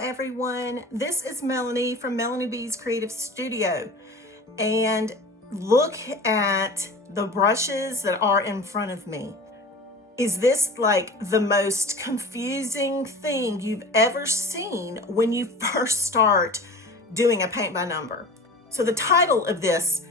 everyone. This is Melanie from Melanie B's Creative Studio. And look at the brushes that are in front of me. Is this like the most confusing thing you've ever seen when you first start doing a paint by number? So the title of this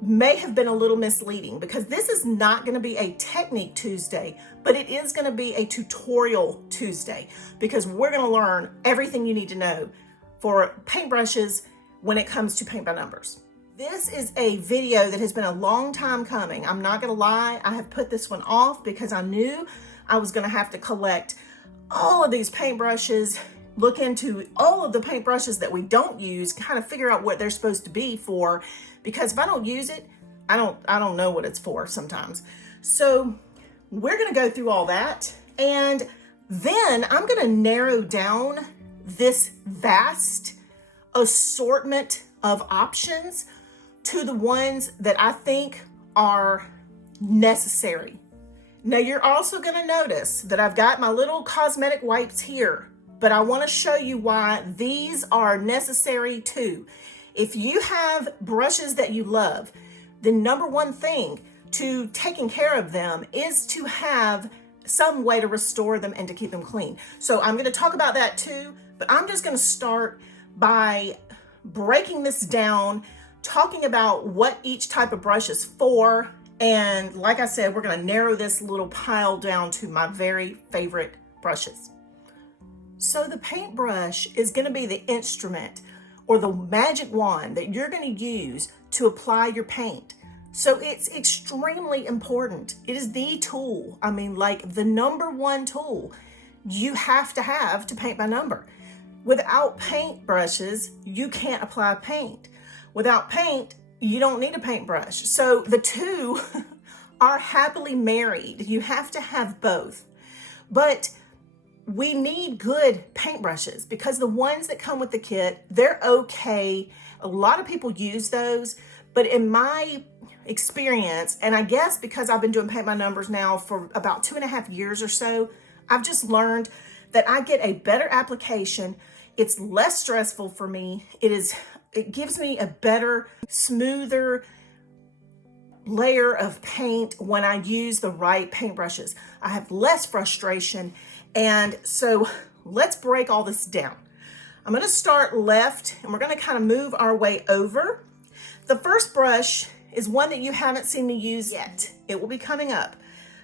may have been a little misleading because this is not going to be a Technique Tuesday, but it is going to be a Tutorial Tuesday because we're going to learn everything you need to know for paintbrushes when it comes to paint by numbers. This is a video that has been a long time coming. I'm not going to lie, I have put this one off because I knew I was going to have to collect all of these paintbrushes, look into all of the paintbrushes that we don't use, kind of figure out what they're supposed to be for, because if I don't use it, I don't know what it's for sometimes. So we're going to go through all that, and then I'm going to narrow down this vast assortment of options to the ones that I think are necessary. Now you're also going to notice that I've got my little cosmetic wipes here, but I want to show you why these are necessary too. If you have brushes that you love, the number one thing to taking care of them is to have some way to restore them and to keep them clean. So I'm going to talk about that too, but I'm just going to start by breaking this down, talking about what each type of brush is for. And like I said, we're going to narrow this little pile down to my very favorite brushes. So the paintbrush is going to be the instrument or the magic wand that you're going to use to apply your paint. So it's extremely important. It is the tool. I mean, like the number one tool you have to paint by number. Without paintbrushes, you can't apply paint. Without paint, you don't need a paintbrush. So the two are happily married. You have to have both. But we need good paintbrushes because the ones that come with the kit, they're okay. A lot of people use those, but in my experience, and I guess because I've been doing paint by numbers now for about 2.5 years or so, I've just learned that I get a better application. It's less stressful for me. It gives me a better, smoother layer of paint when I use the right paintbrushes. I have less frustration. And so let's break all this down. I'm going to start left and we're going to kind of move our way over. The first brush is one that you haven't seen me use yet. It will be coming up.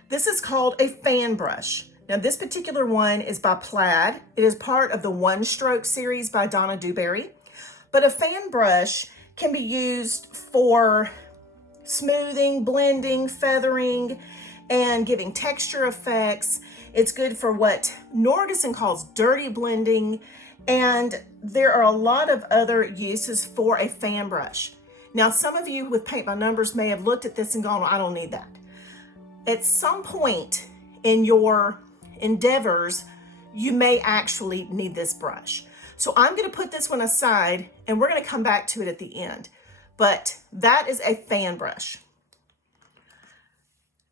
This is called a fan brush. Now this particular one is by PLAID. It is part of the One Stroke series by Donna Dewberry. But a fan brush can be used for smoothing, blending, feathering, and giving texture effects. It's good for what Norgeson calls dirty blending, and there are a lot of other uses for a fan brush. Now, some of you with paint by numbers may have looked at this and gone, well, I don't need that. At some point in your endeavors, you may actually need this brush. So I'm going to put this one aside and we're going to come back to it at the end. But that is a fan brush.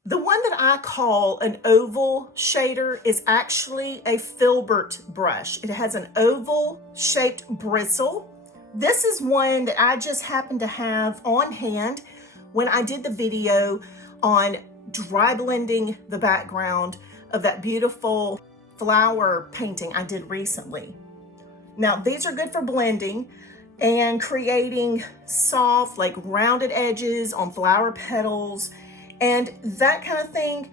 The one that I call an oval shader is actually a FILBERT brush. It has an oval shaped bristle. This is one that I just happened to have on hand when I did the video on dry blending the background of that beautiful flower painting I did recently. Now, these are good for blending and creating soft, like rounded edges on flower petals. And that kind of thing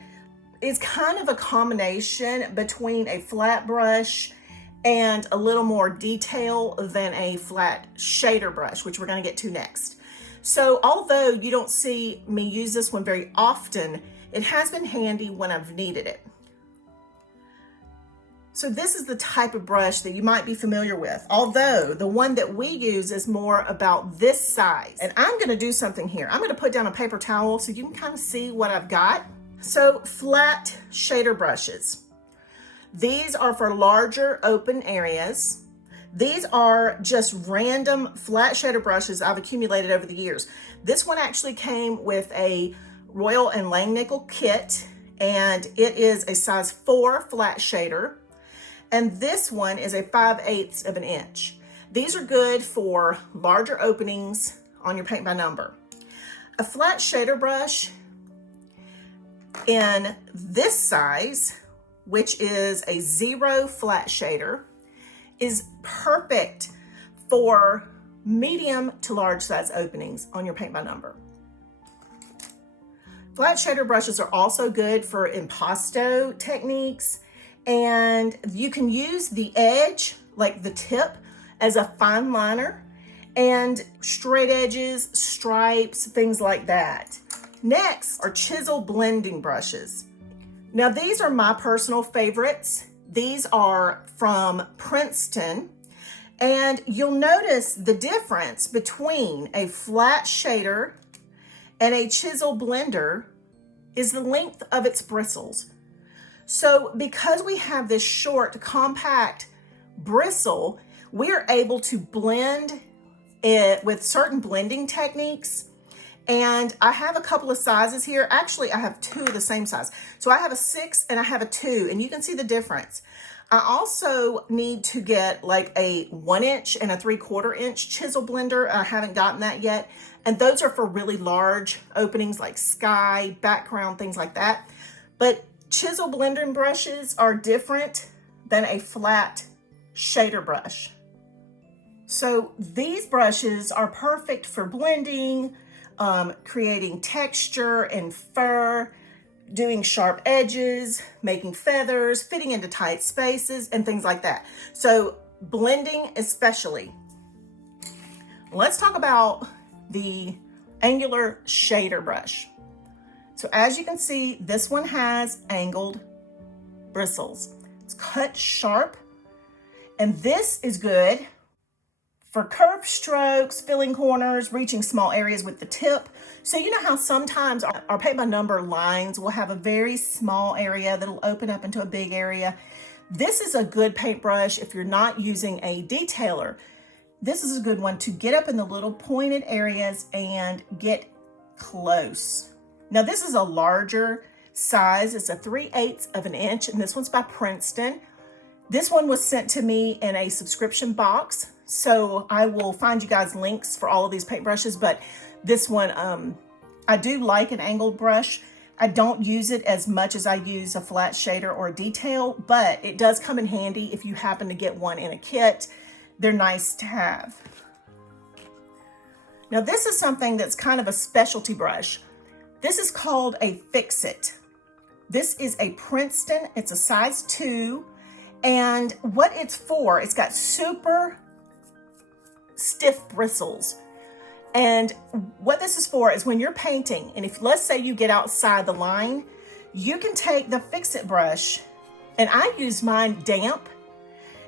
is kind of a combination between a flat brush and a little more detail than a flat shader brush, which we're going to get to next. So although you don't see me use this one very often, it has been handy when I've needed it. So this is the type of brush that you might be familiar with, although the one that we use is more about this size. And I'm going to do something here. I'm going to put down a paper towel so you can kind of see what I've got. So flat shader brushes. These are for larger open areas. These are just random flat shader brushes I've accumulated over the years. This one actually came with a Royal and Langnickel kit, and it is a size 4 flat shader. and this one is a 5/8 of an inch. These are good for larger openings on your paint by number. A flat shader brush in this size, which is a 0 flat shader, is perfect for medium to large size openings on your paint by number. Flat shader brushes are also good for impasto techniques, and you can use the edge, like the tip, as a fine liner, and straight edges, stripes, things like that. Next are chisel blending brushes. Now these are my personal favorites. These are from Princeton, and you'll notice the difference between a flat shader and a chisel blender is the length of its bristles. So because we have this short, compact bristle, we're able to blend it with certain blending techniques. And I have a couple of sizes here. Actually, I have two of the same size. So I have a 6 and I have a 2, and you can see the difference. I also need to get like a 1 inch and a 3/4 inch chisel blender. I haven't gotten that yet. And those are for really large openings like sky, background, things like that. But chisel blending brushes are different than a flat shader brush. So these brushes are perfect for blending, creating texture and fur, doing sharp edges, making feathers, fitting into tight spaces, and things like that. So blending especially. Let's talk about the angular shader brush. So as you can see, this one has angled bristles. It's cut sharp, and this is good for curved strokes, filling corners, reaching small areas with the tip. So you know how sometimes our paint by number lines will have a very small area that'll open up into a big area. This is a good paintbrush if you're not using a detailer. This is a good one to get up in the little pointed areas and get close. Now this is a larger size. It's a 3/8 of an inch, and this one's by Princeton. This one was sent to me in a subscription box, so I will find you guys links for all of these paintbrushes, but this one, I do like an angled brush. I don't use it as much as I use a flat shader or a detail, but it does come in handy if you happen to get one in a kit. They're nice to have. Now this is something that's kind of a specialty brush. This is called a Fix-It. This is a Princeton, it's a size 2, and what it's for, it's got super stiff bristles. And what this is for is when you're painting, and if let's say you get outside the line, you can take the Fix-It brush, and I use mine damp,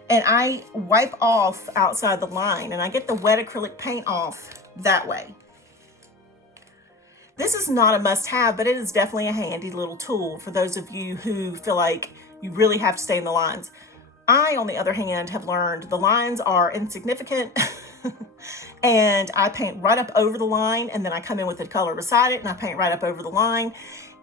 and I wipe off outside the line, and I get the wet acrylic paint off that way. This is not a must-have, but it is definitely a handy little tool for those of you who feel like you really have to stay in the lines. I, on the other hand, have learned the lines are insignificant and I paint right up over the line, and then I come in with the color beside it and I paint right up over the line.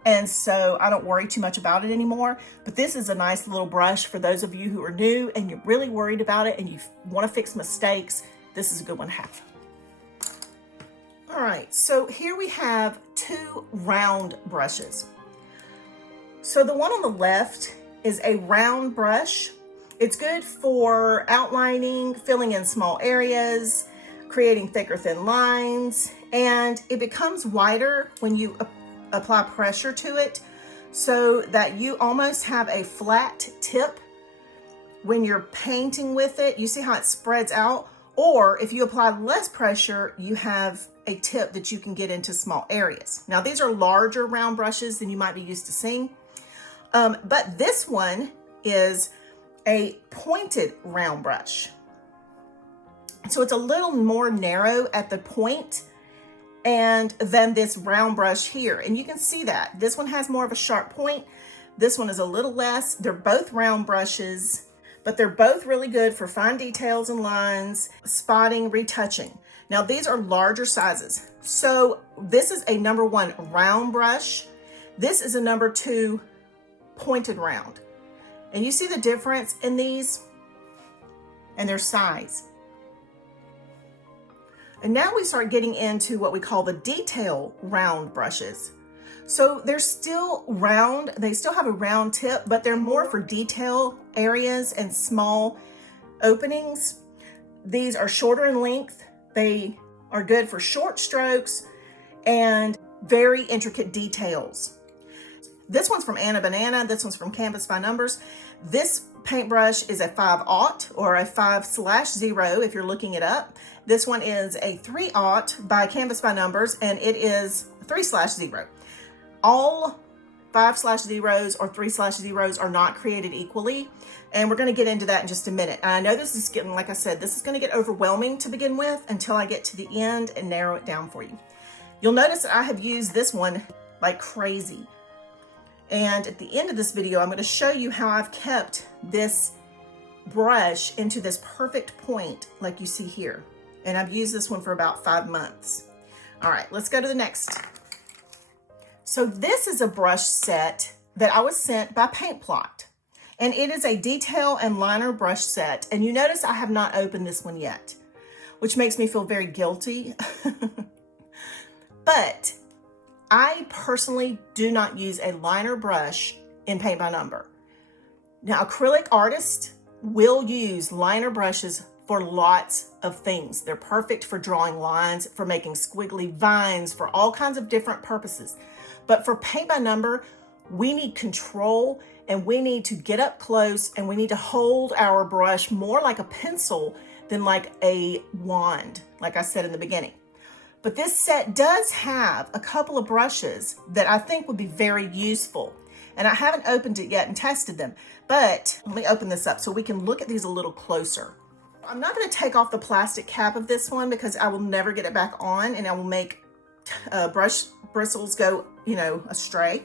And so I don't worry too much about it anymore. But this is a nice little brush for those of you who are new and you're really worried about it and you want to fix mistakes. This is a good one to have. All right, so here we have 2 round brushes. So the one on the left is a round brush. It's good for outlining, filling in small areas, creating thick or thin lines, and it becomes wider when you apply pressure to it so that you almost have a flat tip when you're painting with it. You see how it spreads out? Or if you apply less pressure, you have a tip that you can get into small areas. Now these are larger round brushes than you might be used to seeing, but this one is a pointed round brush. So it's a little more narrow at the point and then this round brush here. And you can see that this one has more of a sharp point. This one is a little less. They're both round brushes, but they're both really good for fine details and lines, spotting, retouching. Now these are larger sizes. So this is a number 1 round brush. This is a number 2 pointed round. And you see the difference in these and their size. And now we start getting into what we call the detail round brushes. So they're still round, they still have a round tip, but they're more for detail areas and small openings. These are shorter in length. They are good for short strokes and very intricate details. This one's from Anna Banana. This one's from Canvas by Numbers. This paintbrush is a 5/0 or a 5/0 if you're looking it up. This one is a 3/0 by Canvas by Numbers, and it is 3/0. All 5/0s or 3/0s are not created equally, and we're going to get into that in just a minute. And I know this is getting, like I said, this is going to get overwhelming to begin with until I get to the end and narrow it down for you. You'll notice that I have used this one like crazy. And at the end of this video, I'm going to show you how I've kept this brush into this perfect point like you see here. And I've used this one for about 5 months. All right, let's go to the next. So this is a brush set that I was sent by Paintplot. And it is a detail and liner brush set. And you notice I have not opened this one yet, which makes me feel very guilty. But I personally do not use a liner brush in Paint by Number. Now, acrylic artists will use liner brushes for lots of things. They're perfect for drawing lines, for making squiggly vines, for all kinds of different purposes. But for Paint by Number, we need control, and we need to get up close, and we need to hold our brush more like a pencil than like a wand, like I said in the beginning. But this set does have a couple of brushes that I think would be very useful. And I haven't opened it yet and tested them, but let me open this up so we can look at these a little closer. I'm not going to take off the plastic cap of this one because I will never get it back on, and I will make brush bristles go, astray.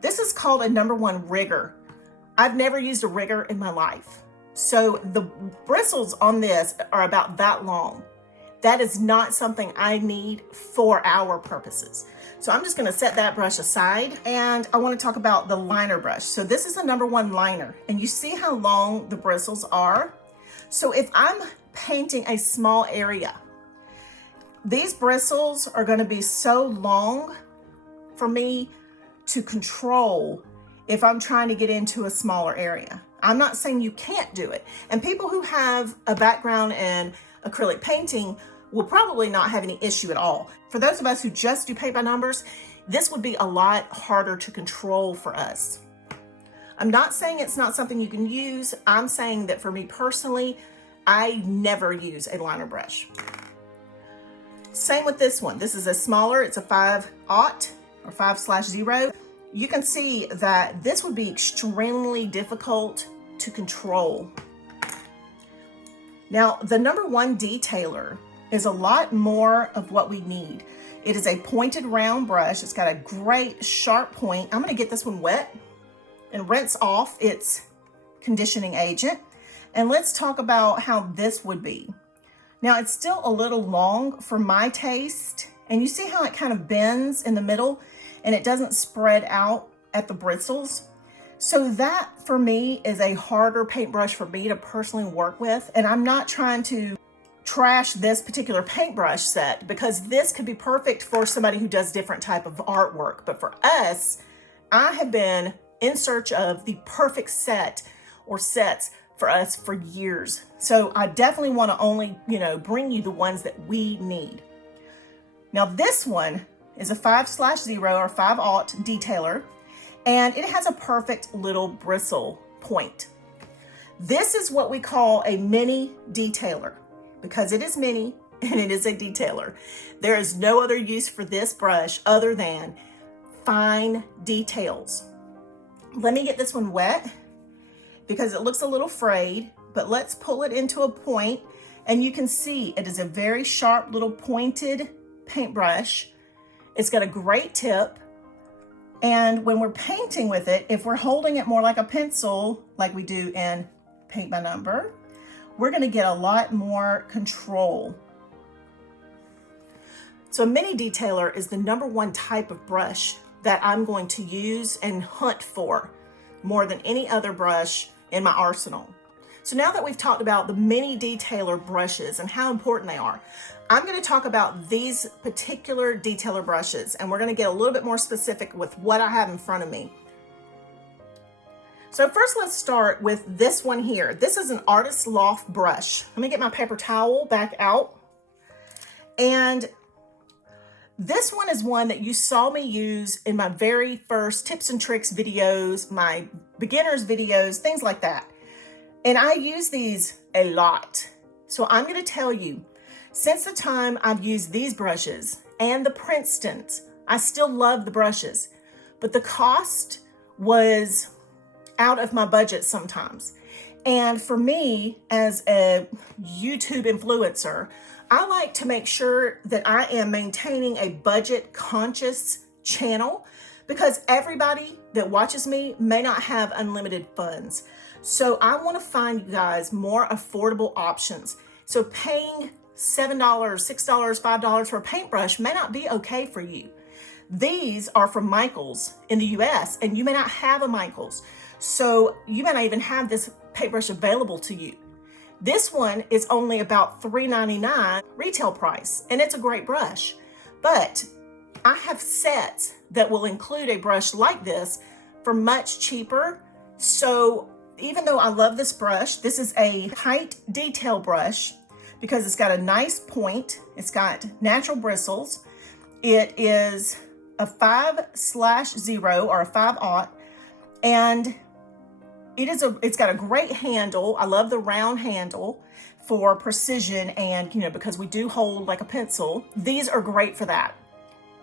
This is called a number 1 rigger. I've never used a rigger in my life. So the bristles on this are about that long. That is not something I need for our purposes. So I'm just going to set that brush aside, and I want to talk about the liner brush. So this is a number 1 liner, and you see how long the bristles are? So if I'm painting a small area, these bristles are going to be so long for me to control if I'm trying to get into a smaller area. I'm not saying you can't do it. And people who have a background in acrylic painting will probably not have any issue at all. For those of us who just do Paint by Numbers, this would be a lot harder to control for us. I'm not saying it's not something you can use. I'm saying that for me personally, I never use a liner brush. Same with this one. This is a smaller, it's a 5/0 or 5/0. You can see that this would be extremely difficult to control. Now, the number 1 detailer is a lot more of what we need. It is a pointed round brush. It's got a great sharp point. I'm going to get this one wet and rinse off its conditioning agent. And let's talk about how this would be. Now, it's still a little long for my taste. And you see how it kind of bends in the middle and it doesn't spread out at the bristles. So that for me is a harder paintbrush for me to personally work with. And I'm not trying to trash this particular paintbrush set because this could be perfect for somebody who does different type of artwork. But for us, I have been in search of the perfect set or sets for us for years. So I definitely want to only, bring you the ones that we need. Now this one is a 5/0 or 5/0 detailer, and it has a perfect little bristle point. This is what we call a mini detailer because it is mini and it is a detailer. There is no other use for this brush other than fine details. Let me get this one wet because it looks a little frayed, but let's pull it into a point, and you can see it is a very sharp little pointed paintbrush. It's got a great tip, and when we're painting with it, if we're holding it more like a pencil, like we do in Paint by Number, we're going to get a lot more control. So a mini detailer is the number 1 type of brush that I'm going to use and hunt for more than any other brush in my arsenal. So now that we've talked about the mini detailer brushes and how important they are, I'm going to talk about these particular detailer brushes, and we're going to get a little bit more specific with what I have in front of me. So first, let's start with this one here. This is an Artist Loft brush. Let me get my paper towel back out. And this one is one that you saw me use in my very first tips and tricks videos, my beginners videos, things like that. And I use these a lot. So I'm going to tell you, since the time I've used these brushes and the Princetons, I still love the brushes, but the cost was out of my budget sometimes. And for me, as a YouTube influencer, I like to make sure that I am maintaining a budget conscious channel, because everybody that watches me may not have unlimited funds. So I want to find you guys more affordable options. So paying $7, $6, $5 for a paintbrush may not be okay for you. These are from Michaels in the US, and you may not have a Michaels. So you may not even have this paintbrush available to you. This one is only about $3.99 retail price, and it's a great brush. But I have sets that will include a brush like this for much cheaper. So even though I love this brush, this is a tight detail brush because it's got a nice point. It's got natural bristles. It is a 5/0 or a 5/0, and it's got a great handle. I love the round handle for precision, and because we do hold like a pencil, these are great for that.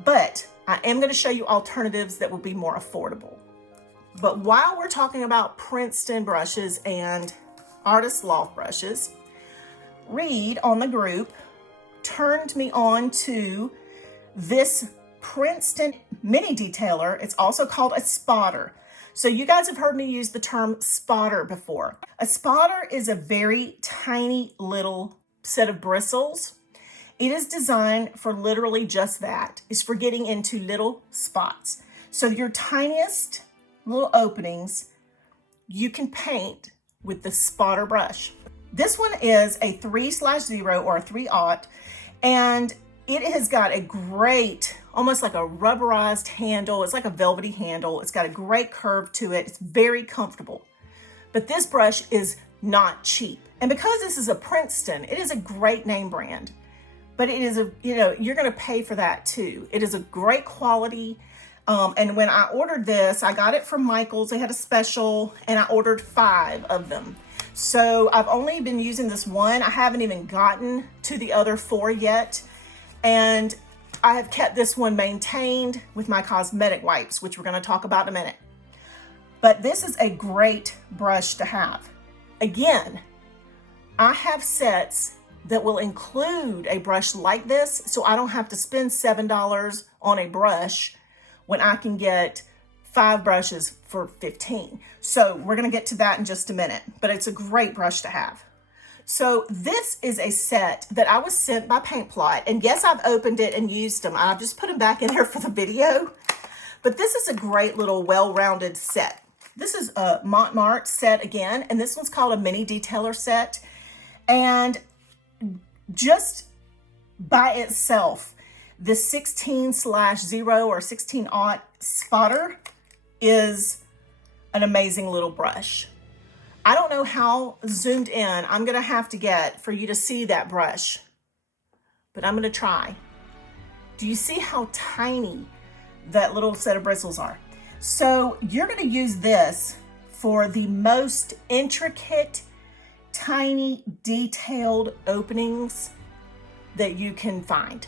But I am going to show you alternatives that will be more affordable. But while we're talking about Princeton brushes and Artist Loft brushes, Reed on the group turned me on to this Princeton mini detailer. It's also called a spotter. So you guys have heard me use the term spotter before. A spotter is a very tiny little set of bristles. It is designed for literally just that. It's for getting into little spots. So your tiniest little openings, you can paint with the spotter brush. This one is a 3/0 or a 3/0, and it has got a great, almost like a rubberized handle. It's like a velvety handle. It's got a great curve to it. It's very comfortable. But this brush is not cheap. And because this is a Princeton, it is a great name brand. But it is you're going to pay for that too. It is a great quality. And when I ordered this, I got it from Michaels. They had a special, and I ordered 5 of them. So I've only been using this one. I haven't even gotten to the other 4 yet. And I have kept this one maintained with my cosmetic wipes, which we're going to talk about in a minute. But this is a great brush to have. Again, I have sets that will include a brush like this, so I don't have to spend $7 on a brush when I can get 5 brushes for $15. So we're going to get to that in just a minute, but it's a great brush to have. So this is a set that I was sent by PAINTBRUSH, and yes, I've opened it and used them. I've just put them back in there for the video, but this is a great little well-rounded set. This is a Montmartre set again, and this one's called a mini detailer set. And just by itself, this 16/0 or 16/0 spotter is an amazing little brush. I don't know how zoomed in I'm gonna have to get for you to see that brush, but I'm gonna try. Do you see how tiny that little set of bristles are? So you're gonna use this for the most intricate, tiny, detailed openings that you can find.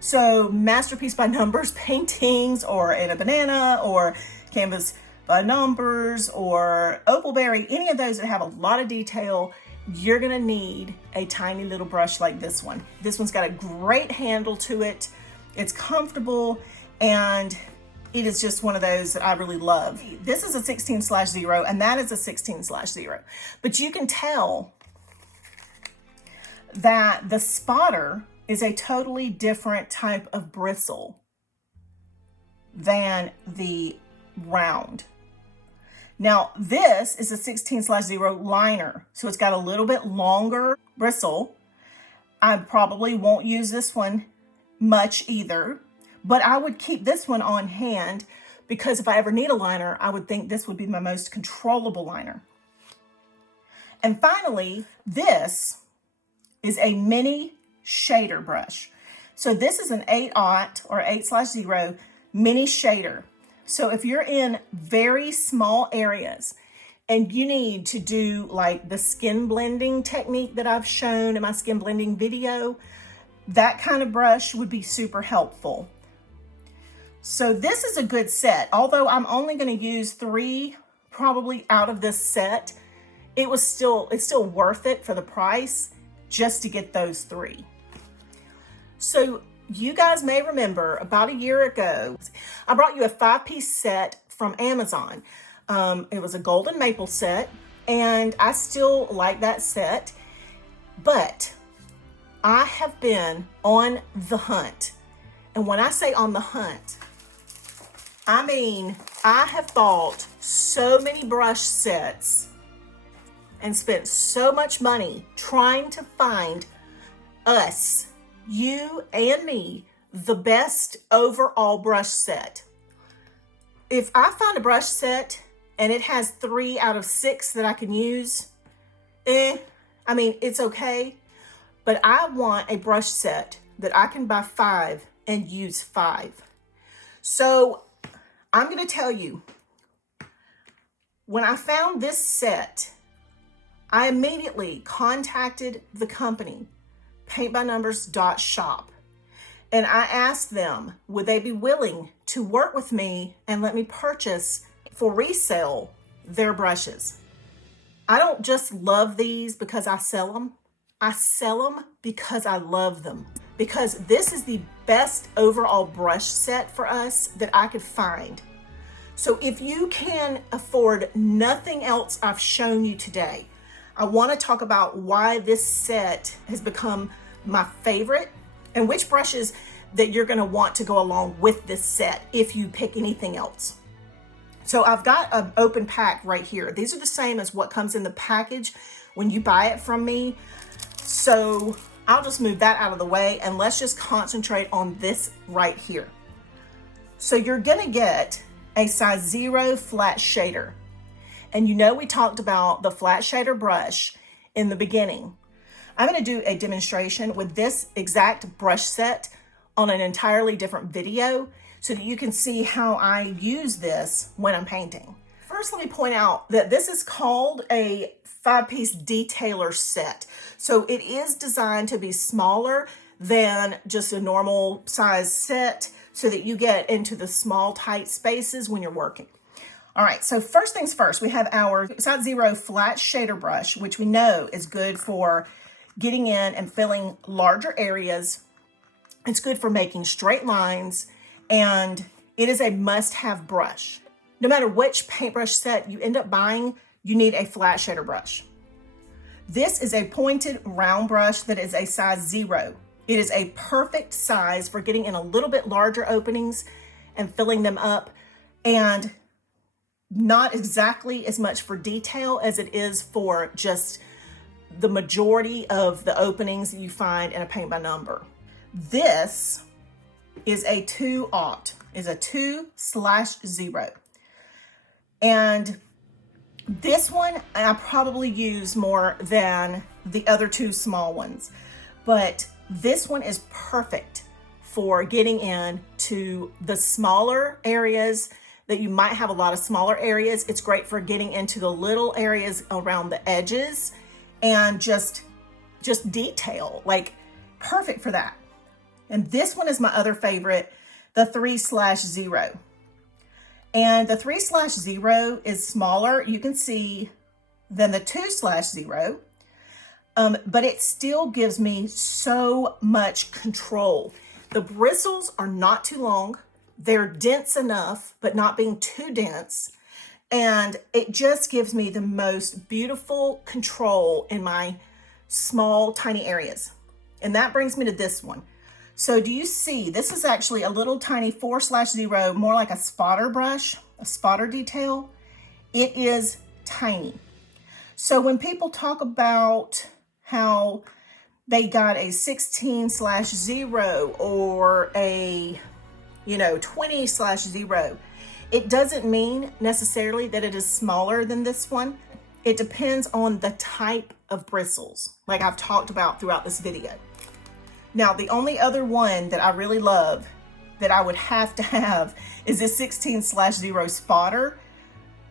So Masterpiece by Numbers paintings, or in a banana, or Canvas by Numbers, or Opalberry, any of those that have a lot of detail, you're gonna need a tiny little brush like this one. This one's got a great handle to it. It's comfortable, and it is just one of those that I really love. This is a 16/0, and that is a 16/0. But you can tell that the spotter is a totally different type of bristle than the round. Now this is a 16/0 liner, so it's got a little bit longer bristle. I probably won't use this one much either, but I would keep this one on hand because if I ever need a liner, I would think this would be my most controllable liner. And finally, this is a mini shader brush. So this is an 8/0 or 8/0 mini shader. So if you're in very small areas and you need to do like the skin blending technique that I've shown in my skin blending video, that kind of brush would be super helpful. So this is a good set. Although I'm only going to use 3 probably out of this set, it's still worth it for the price just to get those 3. So you guys may remember about a year ago, I brought you a 5-piece set from Amazon. It was a golden maple set, and I still like that set, but I have been on the hunt. And when I say on the hunt, I mean, I have bought so many brush sets and spent so much money trying to find us, you and me, the best overall brush set. If I find a brush set and it has 3 out of 6 that I can use, I mean, it's okay, but I want a brush set that I can buy 5 and use 5. So I'm going to tell you, when I found this set, I immediately contacted the company, paintbynumbers.shop, and I asked them, would they be willing to work with me and let me purchase for resale their brushes. I don't just love these because I sell them. I sell them because I love them, because this is the best overall brush set for us that I could find. So if you can afford nothing else I've shown you today, I want to talk about why this set has become my favorite and which brushes that you're going to want to go along with this set if you pick anything else. So I've got an open pack right here. These are the same as what comes in the package when you buy it from me. So I'll just move that out of the way and let's just concentrate on this right here. So you're going to get a size 0 flat shader. And you know we talked about the flat shader brush in the beginning. I'm going to do a demonstration with this exact brush set on an entirely different video so that you can see how I use this when I'm painting. First, let me point out that this is called a 5-piece detailer set. So it is designed to be smaller than just a normal size set so that you get into the small, tight spaces when you're working. All right, so first things first, we have our size 0 flat shader brush, which we know is good for getting in and filling larger areas. It's good for making straight lines, and it is a must-have brush. No matter which paintbrush set you end up buying, you need a flat shader brush. This is a pointed round brush that is a size 0. It is a perfect size for getting in a little bit larger openings and filling them up, and not exactly as much for detail as it is for just the majority of the openings that you find in a paint by number. This is a 2/0, is a 2/0. And this one I probably use more than the other 2 small ones, but this one is perfect for getting in to the smaller areas that you might have a lot of smaller areas. It's great for getting into the little areas around the edges and just detail, like perfect for that. And this one is my other favorite, the 3/0. And the 3/0 is smaller, you can see, than the 2/0, but it still gives me so much control. The bristles are not too long. They're dense enough, but not being too dense. And it just gives me the most beautiful control in my small, tiny areas. And that brings me to this one. So do you see, this is actually a little tiny 4/0, more like a spotter brush, a spotter detail. It is tiny. So when people talk about how they got a 16/0 or a 20/0, it doesn't mean necessarily that it is smaller than this one. It depends on the type of bristles, like I've talked about throughout this video. Now, the only other one that I really love that I would have to have is this 16/0 spotter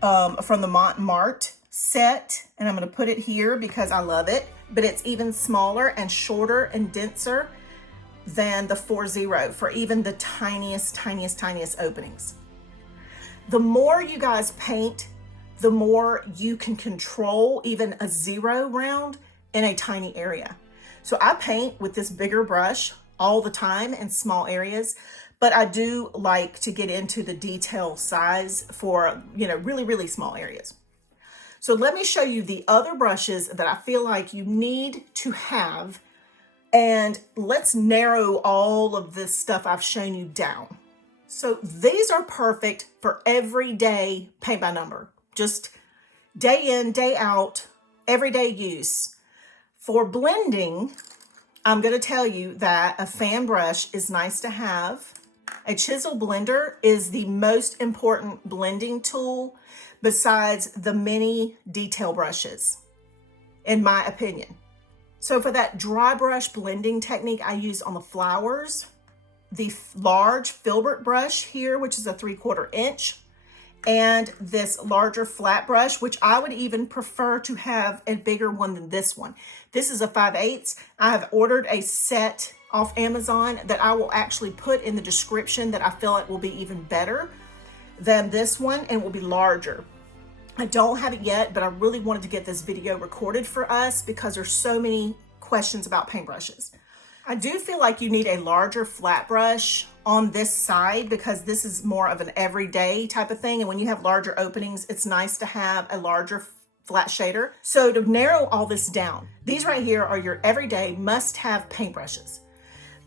from the Montmartre set. And I'm going to put it here because I love it, but it's even smaller and shorter and denser than the 40 for even the tiniest openings. The more you guys paint, the more you can control even a 0 round in a tiny area. So I paint with this bigger brush all the time in small areas, but I do like to get into the detail size for, really small areas. So let me show you the other brushes that I feel like you need to have, and let's narrow all of this stuff I've shown you down. So these are perfect for everyday paint by number, just day in, day out, everyday use. For blending, I'm going to tell you that a fan brush is nice to have. A chisel blender is the most important blending tool besides the mini detail brushes, in my opinion. So for that dry brush blending technique I use on the flowers, the large filbert brush here, which is a 3/4 inch, and this larger flat brush, which I would even prefer to have a bigger one than this one. This is a 5/8. I have ordered a set off Amazon that I will actually put in the description that I feel like will be even better than this one and will be larger. I don't have it yet, but I really wanted to get this video recorded for us because there's so many questions about paintbrushes. I do feel like you need a larger flat brush on this side because this is more of an everyday type of thing. And when you have larger openings, it's nice to have a larger flat shader. So to narrow all this down, these right here are your everyday must-have paintbrushes.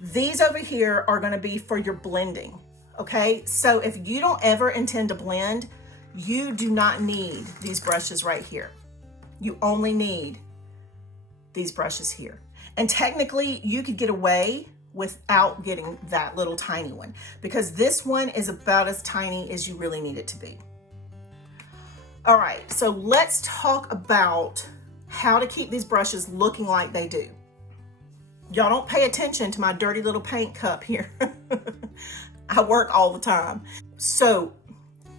These over here are going to be for your blending. Okay, so if you don't ever intend to blend, you do not need these brushes right here. You only need these brushes here. And technically you could get away without getting that little tiny one because this one is about as tiny as you really need it to be. All right, so let's talk about how to keep these brushes looking like they do. Y'all don't pay attention to my dirty little paint cup here. I work all the time. So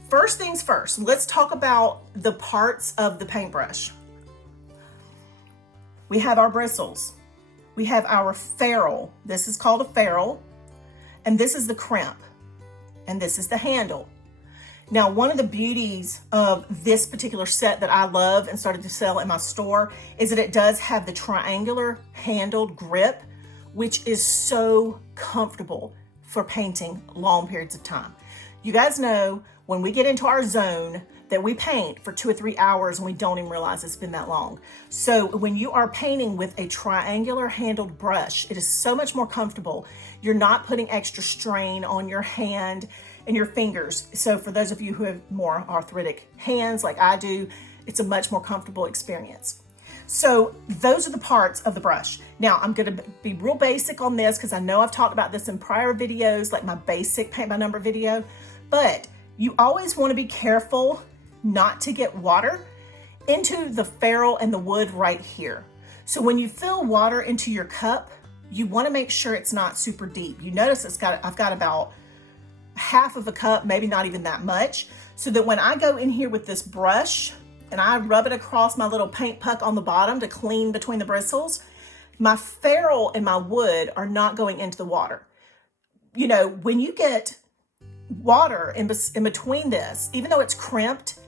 first things first, let's talk about the parts of the paintbrush. We have our bristles. We have our ferrule. This is called a ferrule. And this is the crimp. And this is the handle. Now, one of the beauties of this particular set that I love and started to sell in my store is that it does have the triangular handled grip, which is so comfortable for painting long periods of time. You guys know when we get into our zone that we paint for 2 or 3 hours and we don't even realize it's been that long. So when you are painting with a triangular handled brush, it is so much more comfortable. You're not putting extra strain on your hand and your fingers. So for those of you who have more arthritic hands like I do, it's a much more comfortable experience. So those are the parts of the brush. Now I'm gonna be real basic on this because I know I've talked about this in prior videos, like my basic paint by number video, but you always wanna be careful not to get water into the ferrule and the wood right here. So when you fill water into your cup, you wanna make sure it's not super deep. You notice I've got about half of a cup, maybe not even that much, so that when I go in here with this brush and I rub it across my little paint puck on the bottom to clean between the bristles, my ferrule and my wood are not going into the water. You know, when you get water in between this, even though it's crimped,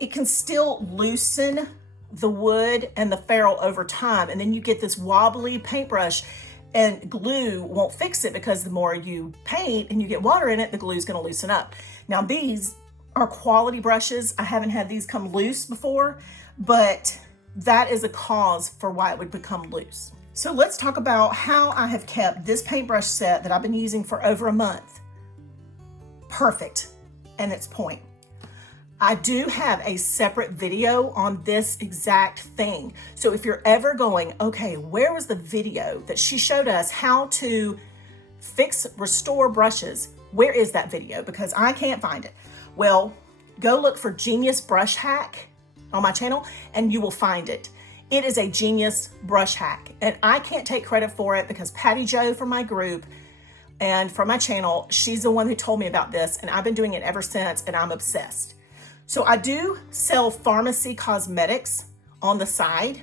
it can still loosen the wood and the ferrule over time. And then you get this wobbly paintbrush, and glue won't fix it because the more you paint and you get water in it, the glue is going to loosen up. Now these are quality brushes. I haven't had these come loose before, but that is a cause for why it would become loose. So let's talk about how I have kept this paintbrush set that I've been using for over a month perfect and its point. I do have a separate video on this exact thing. So if you're ever going, okay, where was the video that she showed us how to fix, restore brushes? Where is that video? Because I can't find it. Well, go look for Genius Brush Hack on my channel and you will find it. It is a genius brush hack. And I can't take credit for it because Patty Jo from my group and from my channel, she's the one who told me about this and I've been doing it ever since and I'm obsessed. So I do sell pharmacy cosmetics on the side.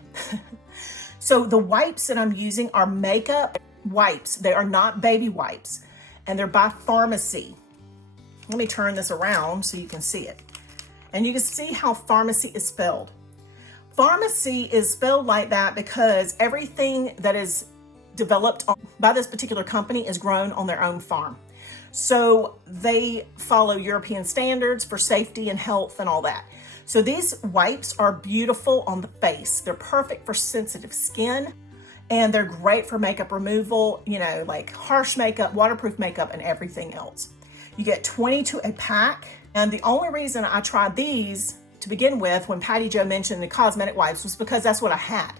So the wipes that I'm using are makeup wipes. They are not baby wipes and they're by pharmacy. Let me turn this around so you can see it. And you can see how pharmacy is spelled. Pharmacy is spelled like that because everything that is developed by this particular company is grown on their own farm. So they follow European standards for safety and health and all that. So these wipes are beautiful on the face. They're perfect for sensitive skin and they're great for makeup removal, you know, like harsh makeup, waterproof makeup, and everything else. You get 20 to a pack. And the only reason I tried these to begin with when Patty Jo mentioned the cosmetic wipes was because that's what I had.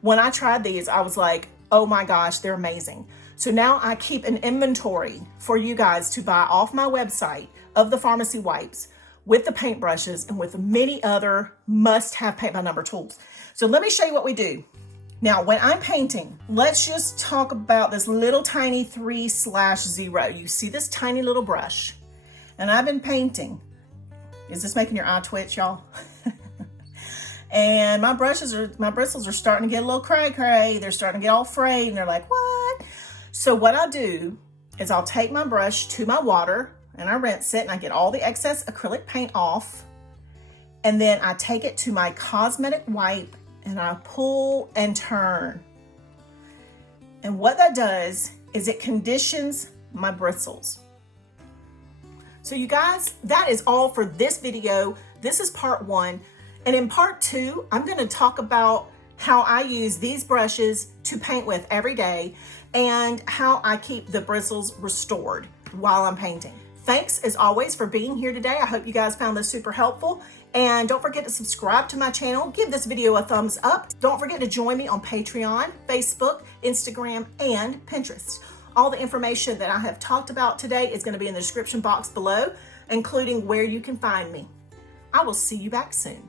When I tried these, I was like, oh my gosh, they're amazing. So now I keep an inventory for you guys to buy off my website of the pharmacy wipes with the paintbrushes and with many other must-have paint by number tools. So let me show you what we do. Now, when I'm painting, let's just talk about this little tiny 3/0. You see this tiny little brush, and I've been painting. Is this making your eye twitch, y'all? And my bristles are starting to get a little cray-cray. They're starting to get all frayed, and they're like, what? So what I'll do is I'll take my brush to my water, and I rinse it, and I get all the excess acrylic paint off. And then I take it to my cosmetic wipe, and I pull and turn. And what that does is it conditions my bristles. So you guys, that is all for this video. This is part 1. And in part 2, I'm going to talk about how I use these brushes to paint with every day and how I keep the bristles restored while I'm painting. Thanks as always for being here today. I hope you guys found this super helpful. And don't forget to subscribe to my channel. Give this video a thumbs up. Don't forget to join me on Patreon, Facebook, Instagram, and Pinterest. All the information that I have talked about today is going to be in the description box below, including where you can find me. I will see you back soon.